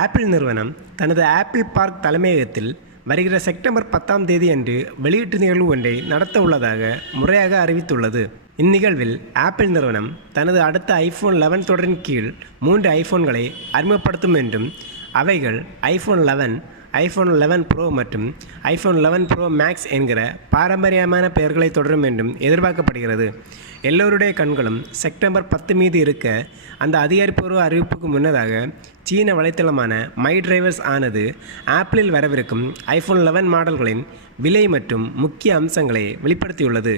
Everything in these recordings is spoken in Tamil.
ஆப்பிள் நிறுவனம் தனது ஆப்பிள் பார்க் தலைமையகத்தில் வருகிற செப்டம்பர் 10ஆம் தேதி அன்று வெளியீட்டு நிகழ்வு ஒன்றை நடத்த உள்ளதாக முறையாக அறிவித்துள்ளது. இந்நிகழ்வில் ஆப்பிள் நிறுவனம் தனது அடுத்த ஐஃபோன் 11 தொடரின் கீழ் 3 ஐஃபோன்களை அறிமுகப்படுத்தும் என்றும் அவைகள் ஐஃபோன் 11, ஐஃபோன் 11 ப்ரோ மற்றும் ஐஃபோன் 11 ப்ரோ மேக்ஸ் என்கிற பாரம்பரியமான பெயர்களை தொடரும் என்றும் எதிர்பார்க்கப்படுகிறது. எல்லோருடைய கண்களும் செப்டம்பர் 10 மீது இருக்க அந்த அதிகாரப்பூர்வ அறிவிப்புக்கு முன்னதாக சீன வலைத்தளமான MyDrivers ஆனது ஆப்பிளில் வரவிருக்கும் ஐஃபோன் 11 மாடல்களின் விலை மற்றும் முக்கிய அம்சங்களை வெளிப்படுத்தியுள்ளது.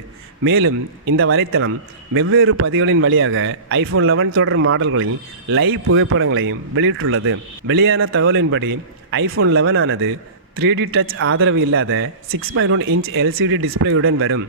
மேலும் இந்த வலைத்தளம் வெவ்வேறு பதிவுகளின் வழியாக ஐஃபோன் 11 தொடர் மாடல்களின் லைவ் புகைப்படங்களையும் வெளியிட்டுள்ளது. வெளியான தகவலின்படி ஐஃபோன் 11 ஆனது 3D டச் ஆதரவு இல்லாத 6.1 இன்ச் LCD டிஸ்பிளேயுடன் வரும்.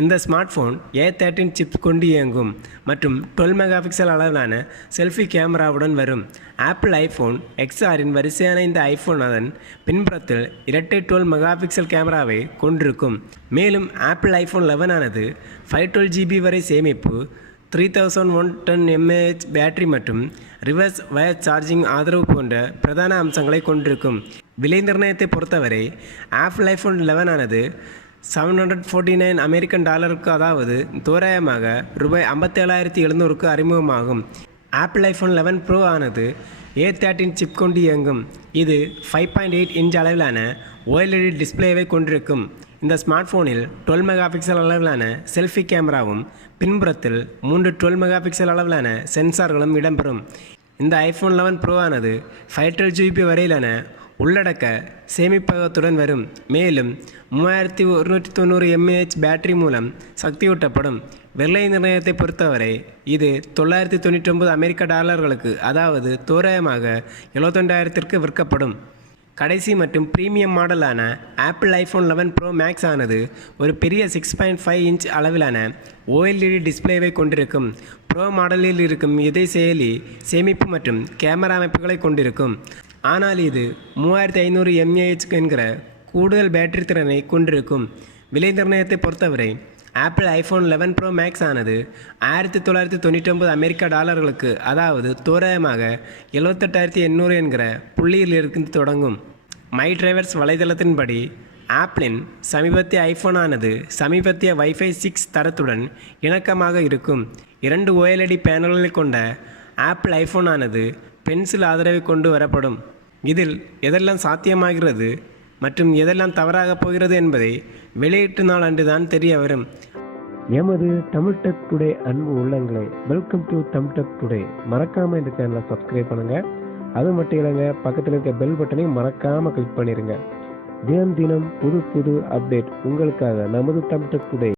இந்த ஸ்மார்ட் ஃபோன் A13 சிப் கொண்டு இயங்கும் மற்றும் 12 மெகா பிக்சல் அளவிலான செல்ஃபி கேமராவுடன் வரும். ஆப்பிள் ஐஃபோன் XRின் வரிசையான இந்த ஐஃபோன் அதன் பின்புறத்தில் இரட்டை 12 மெகா பிக்சல் கேமராவை கொண்டிருக்கும். மேலும் ஆப்பிள் ஐஃபோன் 11 ஆனது 512 GB வரை சேமிப்பு, 3110 mAh பேட்டரி மற்றும் ரிவர்ஸ் வயர் சார்ஜிங் ஆதரவு போன்ற பிரதான அம்சங்களை கொண்டிருக்கும். விலை நிர்ணயத்தை பொறுத்தவரை ஆப்பிள் ஐஃபோன் 11 ஆனது $749 அமெரிக்கன் டாலருக்கு, அதாவது தோராயமாக ரூபாய் 57,700க்கு அறிமுகமாகும். ஆப்பிள் ஐஃபோன் 11 ப்ரோ ஆனது A13 சிப் கொண்டு இயங்கும். இது 5.8 இன்ச் அளவிலான OLED டிஸ்பிளேவை கொண்டிருக்கும். இந்த ஸ்மார்ட் ஃபோனில் 12 மெகா பிக்சல் அளவிலான செல்ஃபி கேமராவும் பின்புறத்தில் 3 12 மெகா பிக்சல் அளவிலான சென்சார்களும் இடம்பெறும். இந்த ஐஃபோன் 11 ப்ரோ ஆனது 512 GB வரையிலான உள்ளடக்க சேமிப்பகத்துடன் வரும். மேலும் 3190 mAh பேட்டரி மூலம் சக்தியூட்டப்படும். விலை நிர்ணயத்தை பொறுத்தவரை இது $999 அமெரிக்க டாலர்களுக்கு, அதாவது தோராயமாக 72,000க்கு விற்கப்படும். கடைசி மற்றும் பிரீமியம் மாடலான ஆப்பிள் ஐஃபோன் 11 ப்ரோ மேக்ஸ் ஆனது ஒரு பெரிய 6.5 இன்ச் அளவிலான OLED டிஸ்பிளேவை கொண்டிருக்கும். ப்ரோ மாடலில் இருக்கும் இதே செயலி சேமிப்பு மற்றும் கேமரா அமைப்புகளை கொண்டிருக்கும். ஆனால் இது 3500 mAh என்கிற கூடுதல் பேட்டரி திறனை கொண்டிருக்கும். விலை நிர்ணயத்தை பொறுத்தவரை ஆப்பிள் ஐஃபோன் 11 ப்ரோ மேக்ஸ் ஆனது 1999 அமெரிக்க டாலர்களுக்கு, அதாவது தோராயமாக 78,800 என்கிற புள்ளியில் இருந்து தொடங்கும். MyDrivers வலைதளத்தின்படி ஆப்பிளின் சமீபத்திய ஐஃபோன் ஆனது சமீபத்திய வைஃபை 6 தரத்துடன் இணக்கமாக இருக்கும். 2 OLED பேனல்களை கொண்ட ஆப்பிள் ஐஃபோன் ஆனது பென்சில் ஆதரவை கொண்டு வரப்படும். இதில் எதெல்லாம் சாத்தியமாகிறது மற்றும் எதெல்லாம் தவறாக போகிறது என்பதை வெளியீட்டு நாள் அன்றுதான் தெரிய வரும். எமது தமிழ் டெக் டுடே அன்பு உள்ளங்களே, welcome to Tamil Tech Today. மறக்காமல் இந்த சேனலை சப்ஸ்கிரைப் பண்ணுங்கள். அது மட்டும் இல்லைங்க, பக்கத்தில் இருக்க பெல் பட்டனையும் மறக்காமல் கிளிக் பண்ணிடுங்க. தினம் தினம் புது புது அப்டேட் உங்களுக்காக நமது தமிழ் டெக் டுடே.